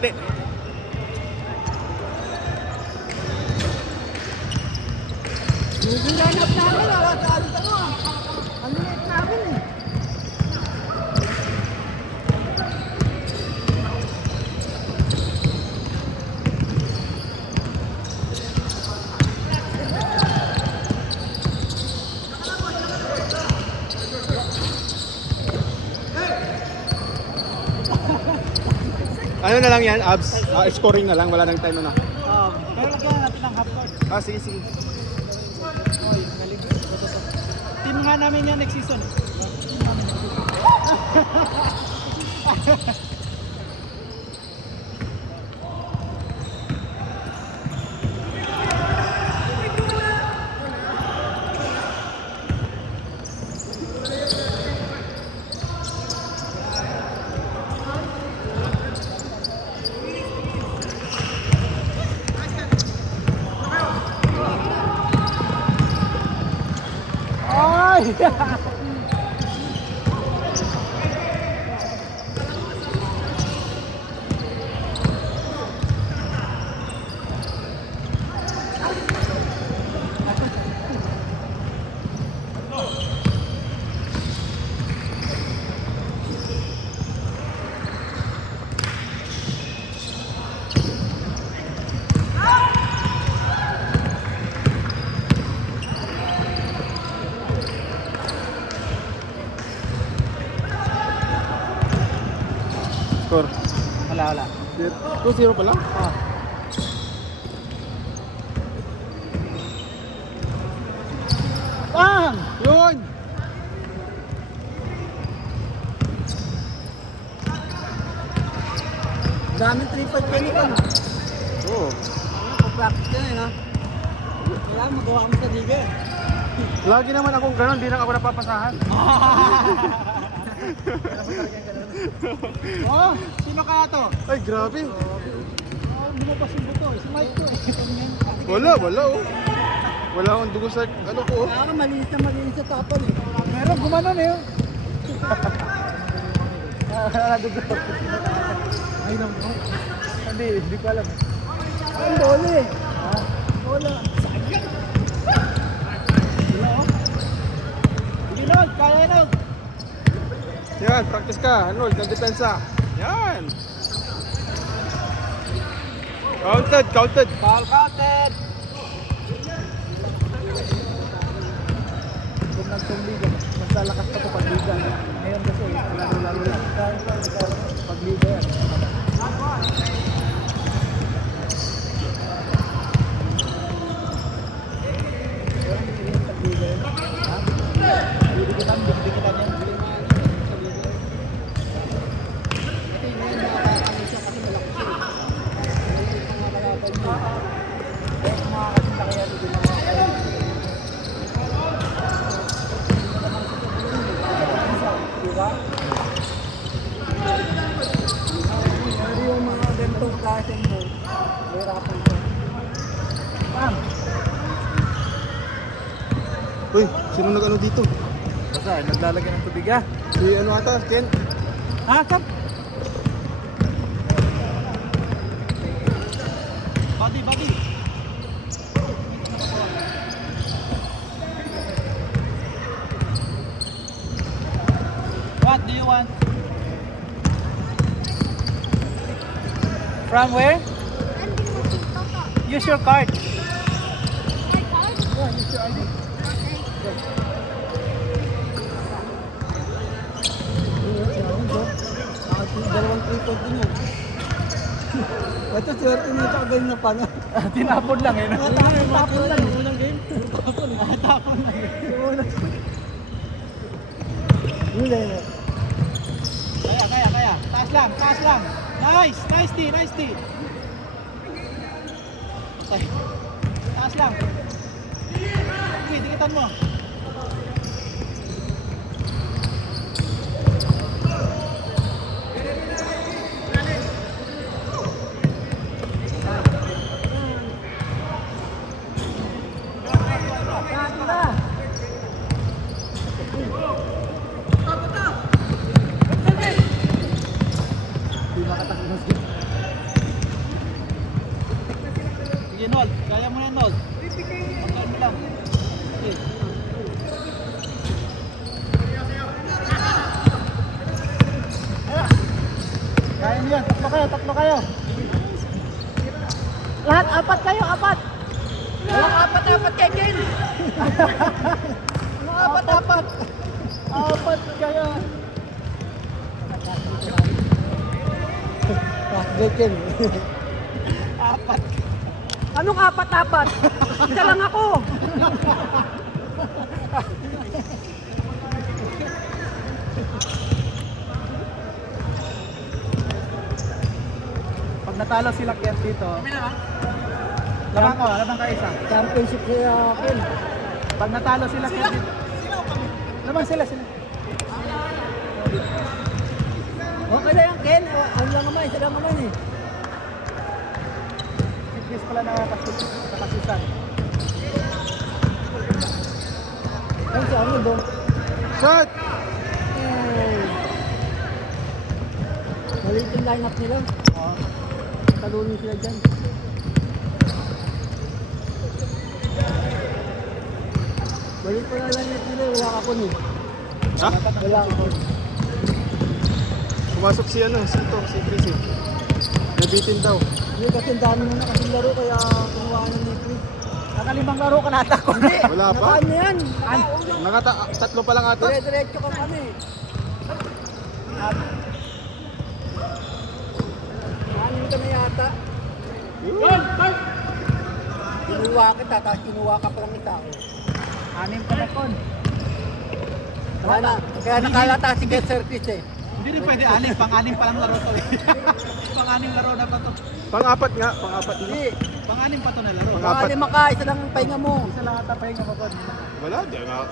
Nilinanap namin, alas-alas ako ah. Ang liit namin eh. Ano na lang yan, abs? Scoring na lang, wala nang time na. Pero lagyan natin ng half court. Sige, sige. Oy, galing. Team nga namin yan next season. Team namin next season. Ay! Score. Wala. 2-0 pa lang? Oh. Bang! Yun! Dami 3-5 kayo nito. Oo. Pag-practice ka na yun ha. Wala, magawa mo sa liga eh. Lagi naman akong gano'n, di lang ako napapasahan. Oh, sino kaya to? Ay, grabe. Lumabas yung buto eh. Si Mike to eh. Wala oh. Wala akong dugo sa ano ko. Kaya malinis sa tapon eh. Meron gumanon eh. Dugo. Ay nang mo. Hindi ko alam. Ang bola eh. Ha? Bola. Sayang. Sige Lord, kaya na. Yan, practice ka. Arnold, ng depensa. Yan. Counted. Foul counted. Kung nagtumbiga, magsalakas pa ito pagliga. Ngayon kasi, lalo lang. Pagliga yan. Didikitan yan. Yung mga gantong klaseng mo, mahirapan ko. Bam! Uy, sino nag-ano dito? Basta, naglalagay ng tubig ah. Si ano ata, Ken? Ha, Kap? Body. What do you want? From where? Use your card. Yeah, use your ID. Dalawang triple din yun. Ito swerte nito game na pa na. Tinapon lang eh. Tapon lang. Unang game. Tapon lang. Huli. Kaya. Taas lang. Nice T. Ay. Taas lang. Okay, dikitan mo. Sige, Nold. Kaya mo na, Nold. Pagkaan mo lang. Okay. Kaya mo yan. Tatlo kayo. Lahat apat kayo, apat. Walang apat kay Ken. Mga apat. Apat kayo. Ken. Apat. Anong apat? Isa lang ako. Pag natalo sila Ken dito. Labang ka isa. Championship kaya Ken. Pag natalo sila Ken dito. Labang sila. Okay na yan, Ken. Ano lang naman, isa lang naman eh. Si Chris pala nakakasusan. Ayun si Arnold doon. Shot! Maliit yung lineup nila. Oo. Talunin sila dyan. Maliit pa yung lineup nila. Wala ka kun eh. Ha? Wala ka kun. Pumasok si si Chris eh. Nabitin daw. Hindi kasi ang dami mo na kasing laro kaya kinuha na ni Chris. Nakalimang laro ka nata ko. Wala pa? Nakaan na yan. Tatlo pa lang ata. Dire-diretso ka kami. Anin ka na yata. Kinuha kita, tapos kinuha ka pa lang isa ako. Anim ka na kon. Kaya nakalata si Get Service eh. Hindi rin pwede anim. Pang-anim pa lang laro to eh. Pang-anim laro na pa to. Pang-apat nga. Pang-apat na. Hindi. Pang-anim pa to na laro. Pang-apat. Baka lima ka, isa lang ang pahinga mo. Isa lang ata pa yung kapag. Wala. Di nga.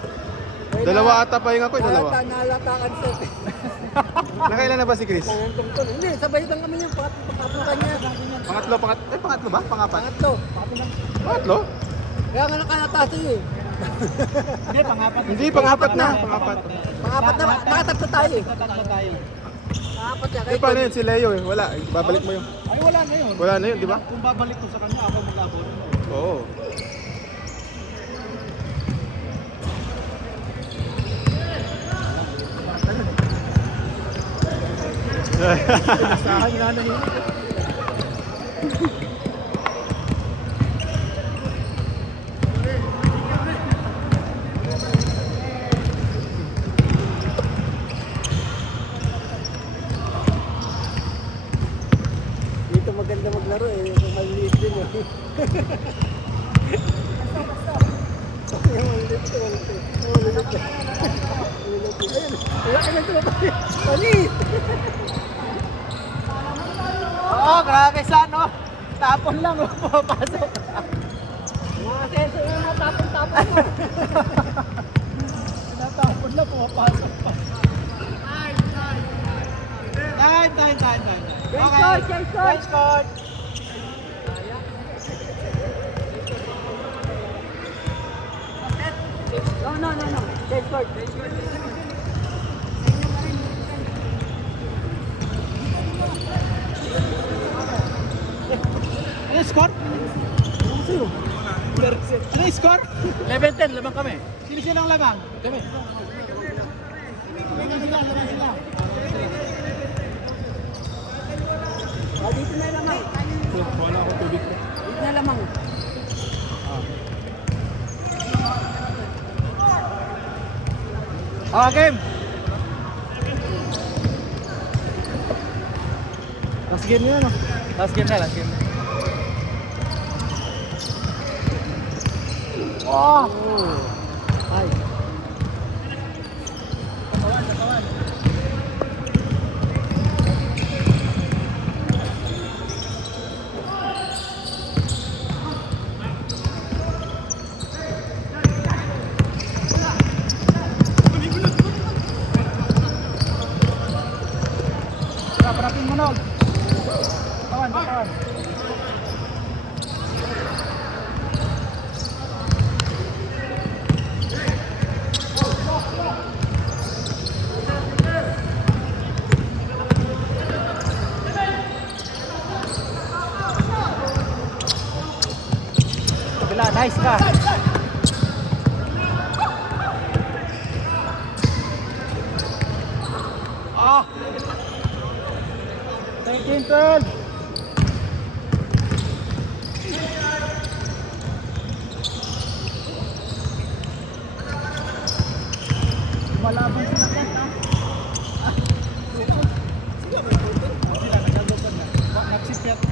Dalawa ata pa yung ako. Dalawa. Nalata ka sa Nakailan na ba si Chris? Hindi, sabay lang kami yung pangatlo kanya. Pangatlo ba? Pangapat? Pangatlo. Pangatlo? Kaya nga nakalata siya eh. Hindi, pang-apat. Hindi, pang-apat na. Pang-apat. Pangapat na, nakatatlo tayo eh. Tatlo tayo. Pangapat siya. Eh, paano yun? Si Leo eh. Wala. Babalik mo yun. Ay, wala na yun. Wala na yun, di ba? Kung babalik ko sa kanya, ako maglabo. Oo. Saan nga na yun? Dito maganda maglaro eh. Kung maliit din eh. Panis! Oo, grabe sa no. Tapon lang, pumapasok. Mga sensor yung mga tapon-tapon mo. Natapon lang, pumapasok pa. Time. Change court! Change court. No. Change court. Ano yung score? Ano yung score? 11-10, labang kami. Sino ang labang? Kami. Labang sila. Dito na lamang. Wala akong tubig. Dito na lamang. Game. Last game na, no? Last game na. Oh! Ay. Katawan. Parating mo, Nog. Katawan. Wala, nice ka. Ah! 13-12. Malabang sila yan, ha? Sila, nagkagawad na. Nagsisiyat.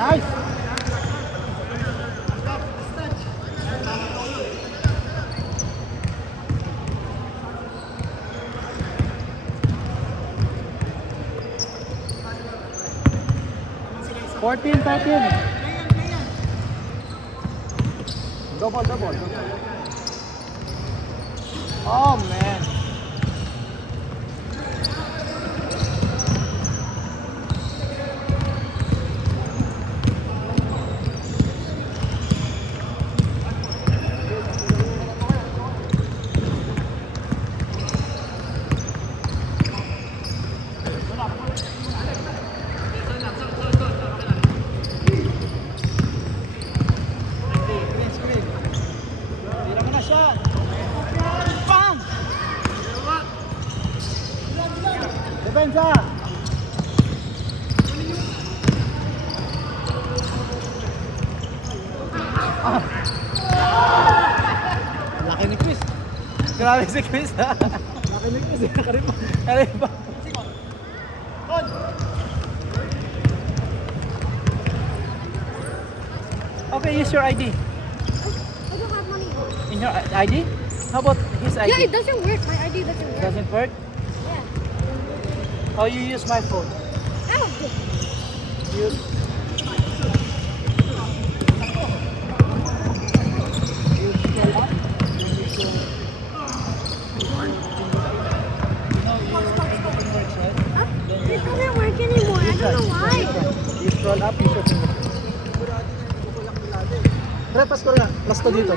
Nice! Fourteen. Double. Oh man. Tira mo na siya. Bang! Depensa! Laki ni Chris. Grabe si Chris, ha? Laki ni Chris. Kariba. Okay, use your ID. I don't have money. In your ID? How about his ID? Yeah, it doesn't work. My ID doesn't work. Doesn't work? Yeah. How you use my phone? Ow! You Huh? It doesn't work anymore. I don't know why. You scroll up, use your finger. Tara, pas ko na. Plus to dito.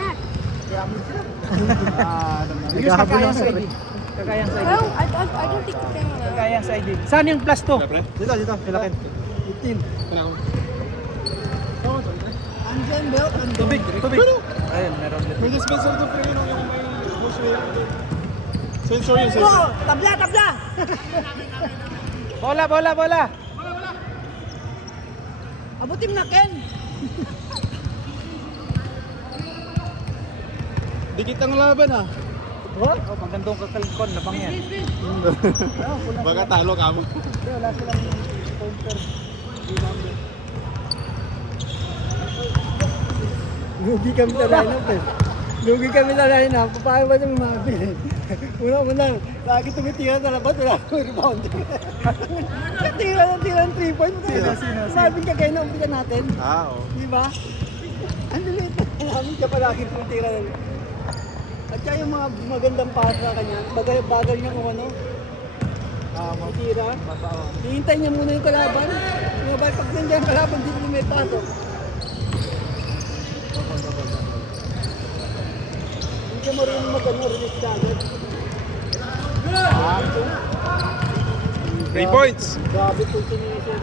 Use kakayang sa ID. Kakayang sa ID. No, I don't think you can. Kakayang sa ID. Saan yung plus to? Dito. Kailangan. 15. Kailangan. Andyan, Bel. Tubig. Ayun, meron dito. May dispenser to pre, yung may push way. Sensor yun, sensor. Oh, tabla! Bola. Abutin na, Ken. Dikit ang laban ah. Oh, magandang kakalkon. Labang yan. Baka talo ka mo. Hindi, wala silang pointer. Lugi kami sa line-up eh. Paano ba naman mabili? Una, lagi tumitira sa labas, wala akong rebound. Tira ng 3 points. Marvin ka kayo na umpisa natin. Oo. Di ba? Ang lilit na namin siya palagi tumitira. At siya yung mga magandang pass na kanya, bagal niya kung ano. Matira. Hihintay niya muna yung kalaban. Pag nandiyan yung kalaban, dito na may pasok. Hindi siya marunong mag-release ka agad. 3 points. Grabe po sinisir.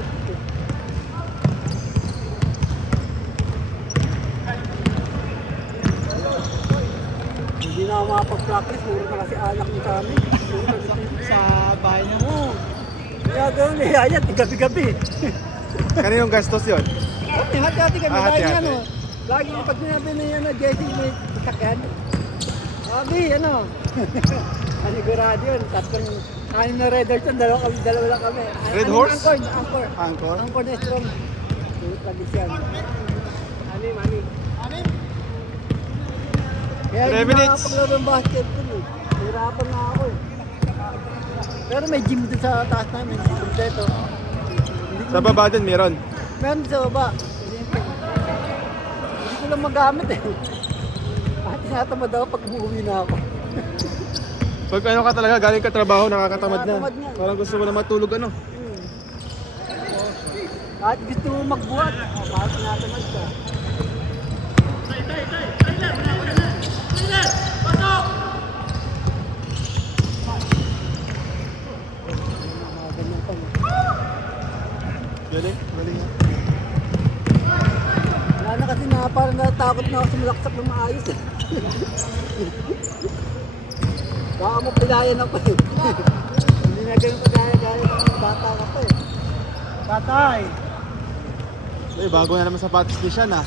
Hindi na ako makapag-practice, puro na kasi alak niya sa amin. Sa bahay niya mo. Kaya gano'n eh, ayan, gabi-gabi. Kanino yung gastos yun? Hati-hati kami, Ah, dahil hati-hati. ano, lagi pag sinabi na yan na Jesse may sasakyan. Sabi, ano, anigurado yun, tatlong, anim na Red Horse yun, dalawa lang kami. Red Anim Horse? Angkor. Angkor? Angkor na strong. Lagis yan. Anim. Kaya 3 hindi minutes. nakapaglaro ng basketball eh. Hirapan na ako eh. Pero may gym doon sa taas namin, kompleto. Sa baba din meron. Meron sa baba. Hindi ko lang magamit eh. At tinatamad ako pag umuwi na ako. Pag ano ka talaga, galing ka trabaho, nakakatamad na. Nakakatamad na. Parang gusto mo na matulog ano. At gusto mo magbuhat, bakit tinatamad ka? Mga ganyan pa. Galing, galing nga. Wala na kasi parang natakot na ako sumalaksak ng maayos eh. Baka mo pilayan ako eh. Hindi na ganun kagaya-gaya ng bata ka pa eh. Patay! Eh, bago na naman sapatos ni Sean ah.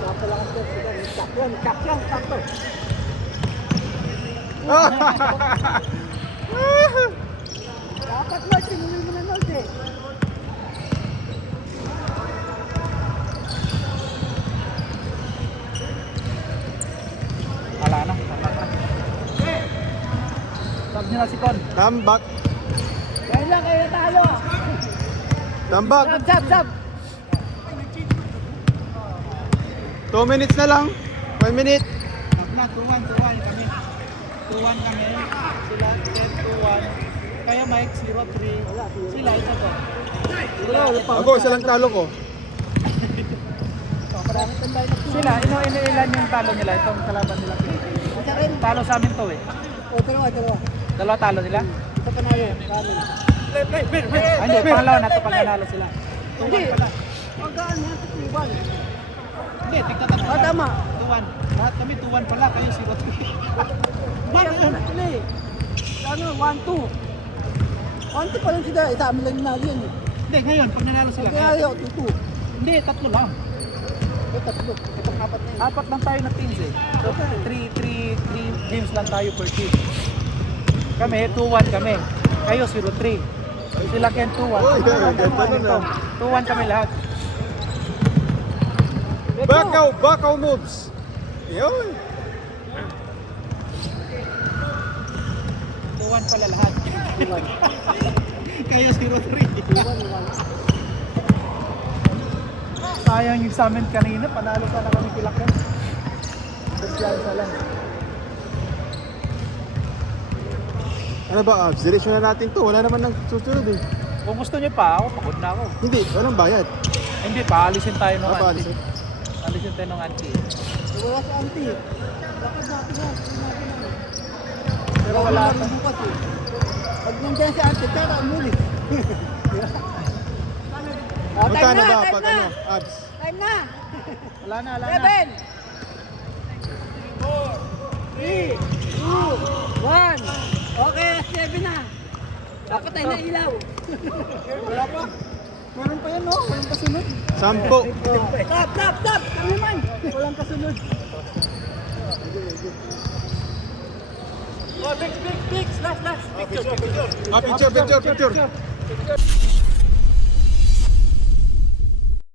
Napalakas ka sila. Kakyan, sakto. Dapat Lord, tinuloy mo na Lord eh. Wala na. Sab nyo na si Con. Tambak. Kaya lang, kayo talo. Tambak. Sab. 2 minutes na lang. 1 minute. Na, 2-1 kami. 2-1 kami. Sila 10-2-1. Kaya Mike 0-3. Sila ito ba? Ako, isa lang talo ko. Sila, ilan yung talo nila? Itong kalaban nila. Talo sa amin to eh. O, dalawa. Dalawa talo nila? Ito panalo. Kanin. Ah, hindi, pangalawa na ito pag nanalo sila. Hindi. 2-1 pala. Magaan yan sa tuban. Hindi, tigtatatlo. Ah, tama. 2-1. Lahat kami 2-1 pala, kayo 0-3. Ano? 1-2. 1-2 pa lang sila. Isa amin lang nanalo yan eh. Hindi, ngayon, pag nanalo sila. Kaya ayaw, 2-2. Hindi, tatlo lang. Tatlo. Itong apat na yun. Apat lang tayo na teams eh. So, 3 games lang tayo per team. Kami, 2-1 kami. Kayo, 0-3. Sila Ken, 2-1. Uy, ganda nun ah. 2-1 kami lahat. Bakaw moves. Yun. 2-1 pala lahat. Kayo, 0-3. Sayang yung sa amin kanina, panalo sana kami kila Ken. Desyansa lang. Ano ba, Abs? Direksyon na natin to. Wala naman nang susunod eh. Kung gusto niyo pa, ako pagod na ako. Hindi, walang bayad. Hindi, paalisin tayo ng Papaalis. auntie. Alisin tayo ng auntie. Wala si auntie. Bakit natin yan? Pero wala na pa. rin bukas eh. Pag nandiyan si auntie, tsaka muli. Magkano ba pag ano, Abs? Time na! Wala na. 7 3 2 1 Okay, 7 na. Dapat tayo na ilaw. Wala pa. Meron pa yan, no? Walang kasunod. 10. Stop! Kami man! Walang kasunod. Oh, big! Last! Ah, picture.